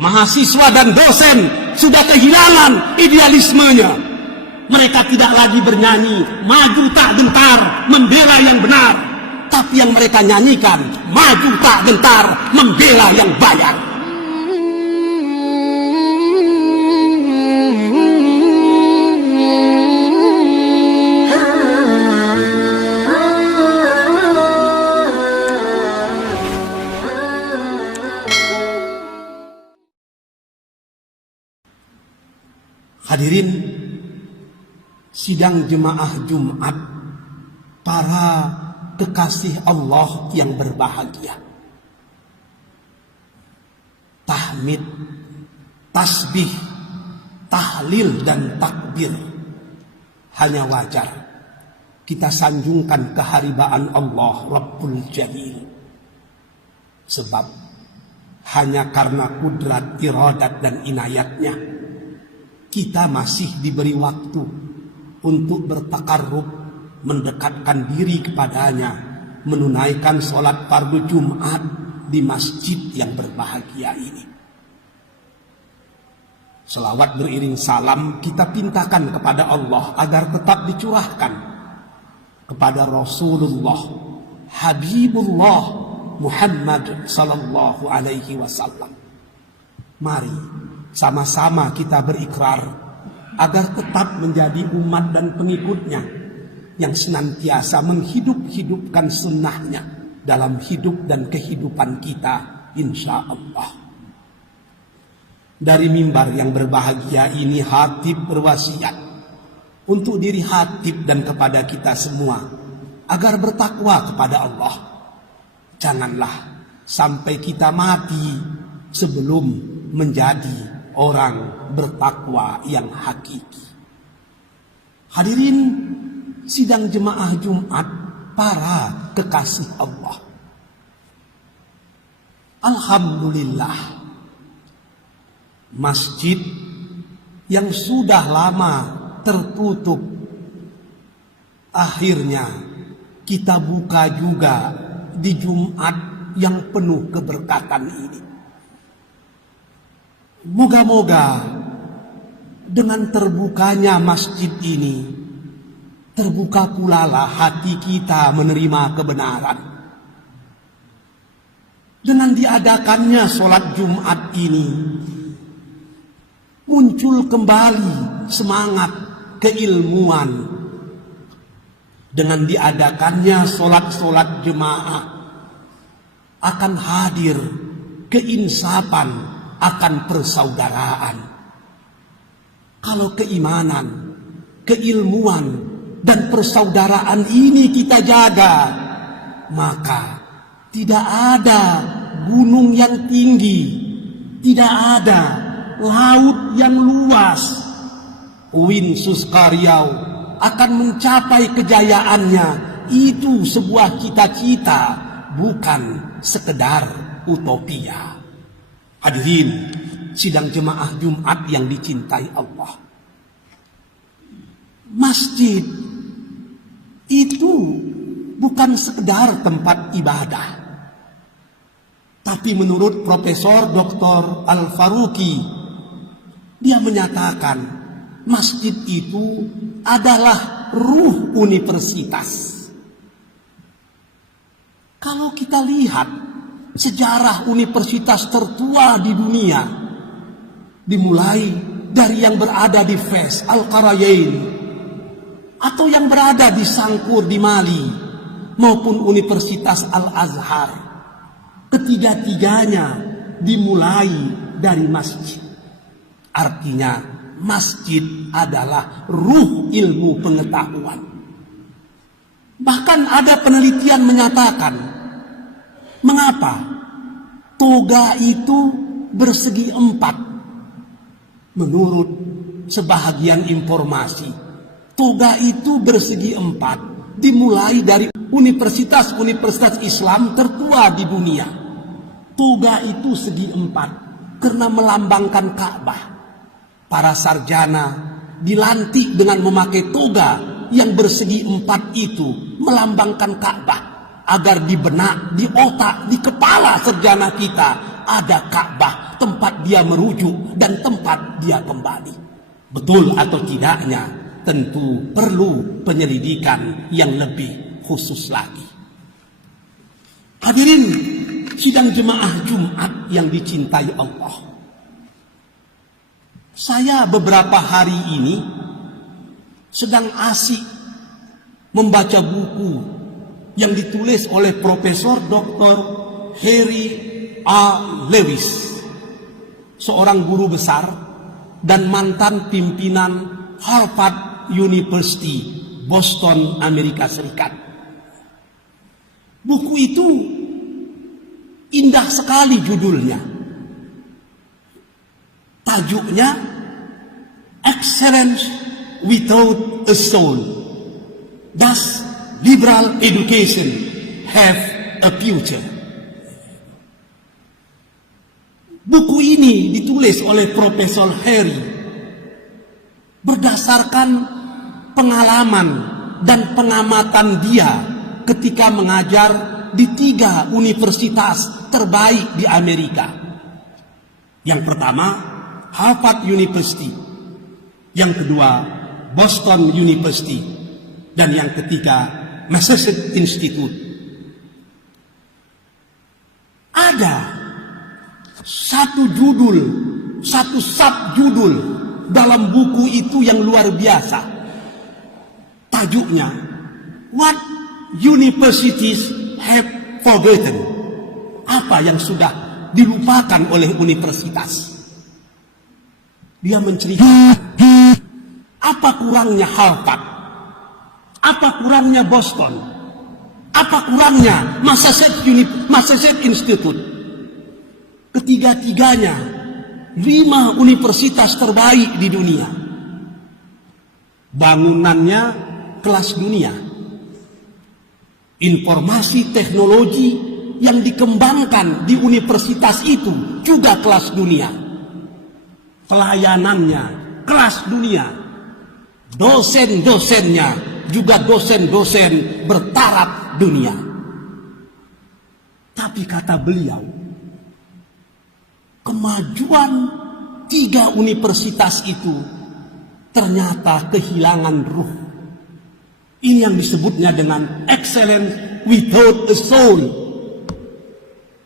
mahasiswa dan dosen sudah kehilangan idealismenya. Mereka tidak lagi bernyanyi maju tak gentar membela yang benar, tapi yang mereka nyanyikan maju tak gentar membela yang banyak. Hadirin sidang jemaah Jumat, para kekasih Allah yang berbahagia. Tahmid, tasbih, tahlil dan takbir hanya wajar kita sanjungkan keharibaan Allah Rabbul Jalil. Sebab hanya karena kudrat, iradat dan inayatnya kita masih diberi waktu untuk bertakarrub, mendekatkan diri kepadanya, menunaikan sholat fardu Jumat di masjid yang berbahagia ini. Selawat beriring salam kita pintakan kepada Allah agar tetap dicurahkan kepada Rasulullah Habibullah Muhammad sallallahu alaihi wasallam. Mari sama-sama kita berikrar agar tetap menjadi umat dan pengikutnya yang senantiasa menghidup-hidupkan sunnahnya dalam hidup dan kehidupan kita, insya Allah. Dari mimbar yang berbahagia ini, Hatib berwasiat untuk diri Hatib dan kepada kita semua agar bertakwa kepada Allah. Janganlah sampai kita mati sebelum menjadi orang bertakwa yang hakiki. Hadirin sidang jemaah Jumat, para kekasih Allah. Alhamdulillah, masjid yang sudah lama tertutup akhirnya kita buka juga di Jumat yang penuh keberkatan ini. Moga-moga dengan terbukanya masjid ini, terbuka pula lah hati kita menerima kebenaran. Dengan diadakannya sholat Jumat ini, muncul kembali semangat keilmuan. Dengan diadakannya sholat-sholat jemaah, akan hadir keinsapan, akan persaudaraan. Kalau keimanan, keilmuan, dan persaudaraan ini kita jaga, maka tidak ada gunung yang tinggi, tidak ada laut yang luas, UIN Suskaryau akan mencapai kejayaannya. Itu sebuah cita-cita, bukan sekedar utopia. Hadirin sidang jemaah Jumat yang dicintai Allah, masjid itu bukan sekedar tempat ibadah, tapi menurut Profesor Dr. Al-Faruqi, dia menyatakan masjid itu adalah ruh universitas. Kalau kita lihat sejarah universitas tertua di dunia, dimulai dari yang berada di Fes, Al-Qarayain, atau yang berada di Sangkur di Mali, maupun Universitas Al-Azhar, ketiga-tiganya dimulai dari masjid. Artinya masjid adalah ruh ilmu pengetahuan. Bahkan ada penelitian menyatakan, mengapa toga itu bersegi 4? Menurut sebahagian informasi, toga itu bersegi 4 dimulai dari universitas-universitas Islam tertua di dunia. Toga itu segi 4 karena melambangkan Ka'bah. Para sarjana dilantik dengan memakai toga yang bersegi 4 itu melambangkan Ka'bah, agar di benak, di otak, di kepala sarjana kita ada Ka'bah tempat dia merujuk dan tempat dia kembali. Betul atau tidaknya tentu perlu penyelidikan yang lebih khusus lagi. Hadirin sidang jemaah Jumat yang dicintai Allah. Saya beberapa hari ini sedang asik membaca buku yang ditulis oleh Profesor Dr. Harry A. Lewis, seorang guru besar dan mantan pimpinan Harvard University, Boston, Amerika Serikat. Buku itu indah sekali judulnya. Tajuknya Excellence Without a Soul. Does Liberal Education Have a Future? Buku ini ditulis oleh Profesor Harry berdasarkan pengalaman dan pengamatan dia ketika mengajar di 3 universitas terbaik di Amerika. Yang pertama, Harvard University. Yang kedua, Boston University. Dan yang ketiga, Massachusetts Institute. Ada satu subjudul dalam buku itu yang luar biasa. Tajuknya, What Universities Have Forgotten. Apa yang sudah dilupakan oleh universitas. Dia menceritakan apa kurangnya Harvard, apa kurangnya Boston, apa kurangnya Massachusetts Institute. Ketiga-tiganya 5 universitas terbaik di dunia. Bangunannya kelas dunia. Informasi teknologi yang dikembangkan di universitas itu juga kelas dunia. Pelayanannya kelas dunia. Dosen-dosennya juga dosen-dosen bertaraf dunia. Tapi kata beliau, kemajuan 3 universitas itu ternyata kehilangan ruh. Ini yang disebutnya dengan excellence without a soul.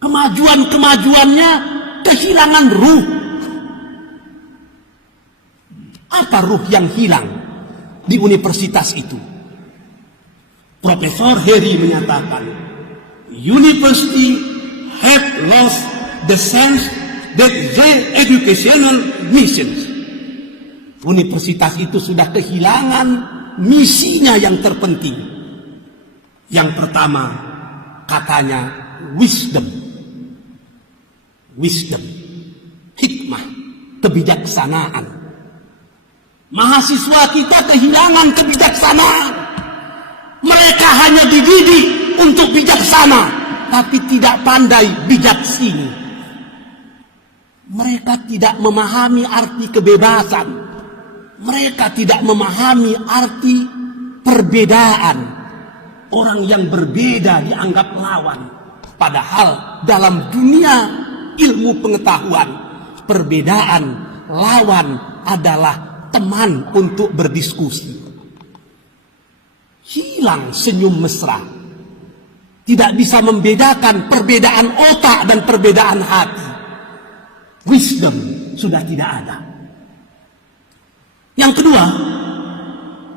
Kemajuan-kemajuannya kehilangan ruh. Apa ruh yang hilang di universitas itu? Profesor Harry menyatakan, University have lost the sense that their educational missions. Universitas itu sudah kehilangan misinya yang terpenting. Yang pertama, katanya wisdom, hikmah, kebijaksanaan. Mahasiswa kita kehilangan kebijaksanaan. Mereka hanya dididik untuk bijaksana, tapi tidak pandai bijaksini. Mereka tidak memahami arti kebebasan. Mereka tidak memahami arti perbedaan. Orang yang berbeda dianggap lawan. Padahal dalam dunia ilmu pengetahuan, perbedaan lawan adalah teman untuk berdiskusi. Hilang senyum mesra. Tidak bisa membedakan perbedaan otak dan perbedaan hati. Wisdom sudah tidak ada. Yang kedua,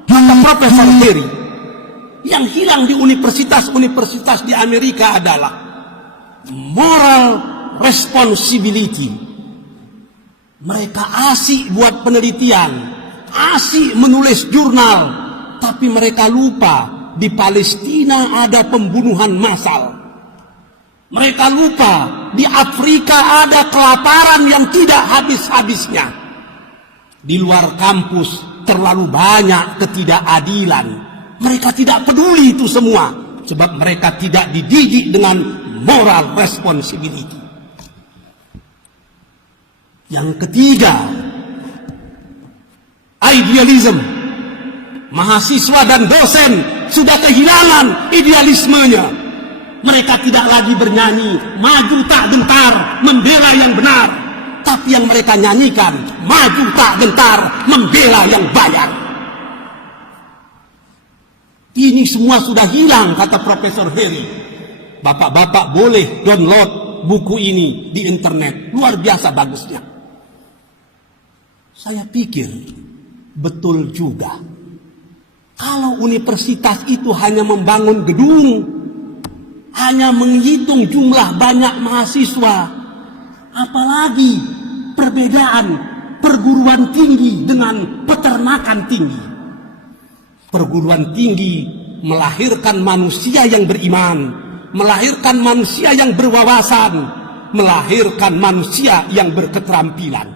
kata Profesor Harry, yang hilang di universitas-universitas di Amerika adalah moral responsibility. Mereka asik buat penelitian, asik menulis jurnal, tapi mereka lupa di Palestina ada pembunuhan massal. Mereka lupa di Afrika ada kelaparan yang tidak habis-habisnya. Di luar kampus terlalu banyak ketidakadilan. Mereka tidak peduli itu semua, sebab mereka tidak dididik dengan moral responsibility. Yang ketiga, idealism. Mahasiswa dan dosen sudah kehilangan idealismenya. Mereka tidak lagi bernyanyi, maju tak gentar, membela yang benar. tapi yang mereka nyanyikan maju tak gentar, membela yang banyak. Ini semua sudah hilang, kata Profesor Heri. Bapak-bapak boleh download buku ini di internet, luar biasa bagusnya. Saya pikir betul juga, kalau universitas itu hanya membangun gedung, hanya menghitung jumlah banyak mahasiswa, apalagi perbedaan perguruan tinggi dengan peternakan tinggi. Perguruan tinggi melahirkan manusia yang beriman, melahirkan manusia yang berwawasan, melahirkan manusia yang berketerampilan.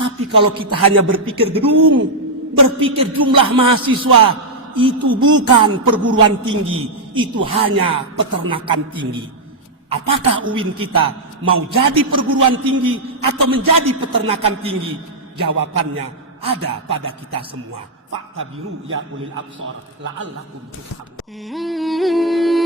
Tapi kalau kita hanya berpikir gedung, berpikir jumlah mahasiswa, itu bukan perguruan tinggi, itu hanya peternakan tinggi. Apakah UIN kita mau jadi perguruan tinggi atau menjadi peternakan tinggi? Jawabannya ada pada kita semua. Fa'tabiru ya ulil absar la'allakum turhamun.